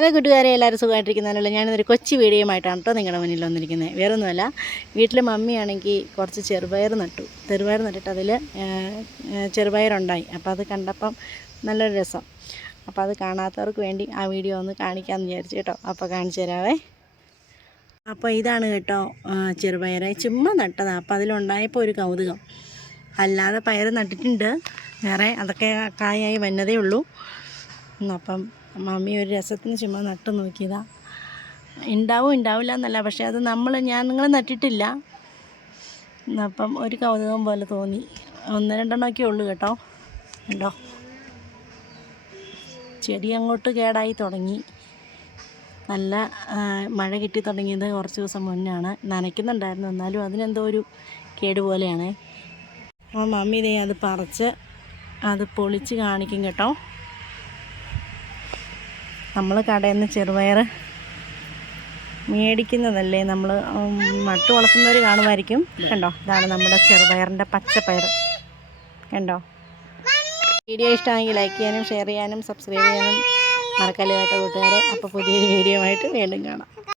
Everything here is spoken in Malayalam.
അതെ കൂട്ടുകാരെ എല്ലാവരും സുഖമായിട്ടിരിക്കുന്നതിനുള്ള ഞാനിതൊരു കൊച്ചു വീഡിയോയുമായിട്ടാണ് കേട്ടോ നിങ്ങളുടെ മുന്നിൽ വന്നിരിക്കുന്നത് വേറെ ഒന്നുമല്ല വീട്ടിലെ മമ്മിയാണെങ്കിൽ കുറച്ച് ചെറുപയർ നട്ടു. ചെറുപയർ നട്ടിട്ട് അതിൽ ചെറുപയറുണ്ടായി. അപ്പോൾ അത് കണ്ടപ്പം നല്ലൊരു രസം. അപ്പോൾ അത് കാണാത്തവർക്ക് വേണ്ടി ആ വീഡിയോ ഒന്ന് കാണിക്കാമെന്ന് വിചാരിച്ചു കേട്ടോ. അപ്പോൾ കാണിച്ചു തരാവേ. അപ്പോൾ ഇതാണ് കേട്ടോ ചെറുപയർ ചുമ്മാ നട്ടതാണ് അപ്പോൾ അതിലുണ്ടായപ്പോൾ ഒരു കൗതുകം. അല്ലാതെ പയർ നട്ടിട്ടുണ്ട്. വേറെ അതൊക്കെ കായായി വന്നതേ ഉള്ളൂ. അപ്പം മമ്മി ഒരു രസത്തിന് ചുമ്മാ നട്ടു നോക്കിയതാ. ഉണ്ടാവും ഉണ്ടാവില്ല എന്നല്ല പക്ഷേ അത് നമ്മൾ ഞാൻ നിങ്ങൾ നട്ടിട്ടില്ല. അപ്പം ഒരു കൗതുകം പോലെ തോന്നി. ഒന്ന് രണ്ടെണ്ണമൊക്കെ ഉള്ളൂ കേട്ടോ. ഉണ്ടോ ചെടി അങ്ങോട്ട് കേടായി തുടങ്ങി. നല്ല മഴ കിട്ടി തുടങ്ങിയത് കുറച്ച് ദിവസം മുന്നാണ്. നനയ്ക്കുന്നുണ്ടായിരുന്നു എന്നാലും അതിനെന്തോ ഒരു കേട് പോലെയാണ്. അപ്പോൾ മമ്മി ഇതേ അത് പറിച്ച് അത് പൊളിച്ച് കാണിക്കും കേട്ടോ. നമ്മൾ കടയിൽ നിന്ന് ചെറുപയർ മേടിക്കുന്നതല്ലേ നമ്മൾ മട്ടു വളർത്തുന്നവർ കാണുമായിരിക്കും. കണ്ടോ? ഇതാണ് നമ്മുടെ ചെറുപയറിന്റെ പച്ചപ്പയർ. കണ്ടോ? വീഡിയോ ഇഷ്ടമാണെങ്കിൽ ലൈക്ക് ചെയ്യാനും ഷെയർ ചെയ്യാനും സബ്സ്ക്രൈബ് ചെയ്യാനും മറക്കല്ലേ കേട്ടോ കൂട്ടുകാരെ? അപ്പോൾ പുതിയൊരു വീഡിയോ ആയിട്ട് വീണ്ടും കാണാം.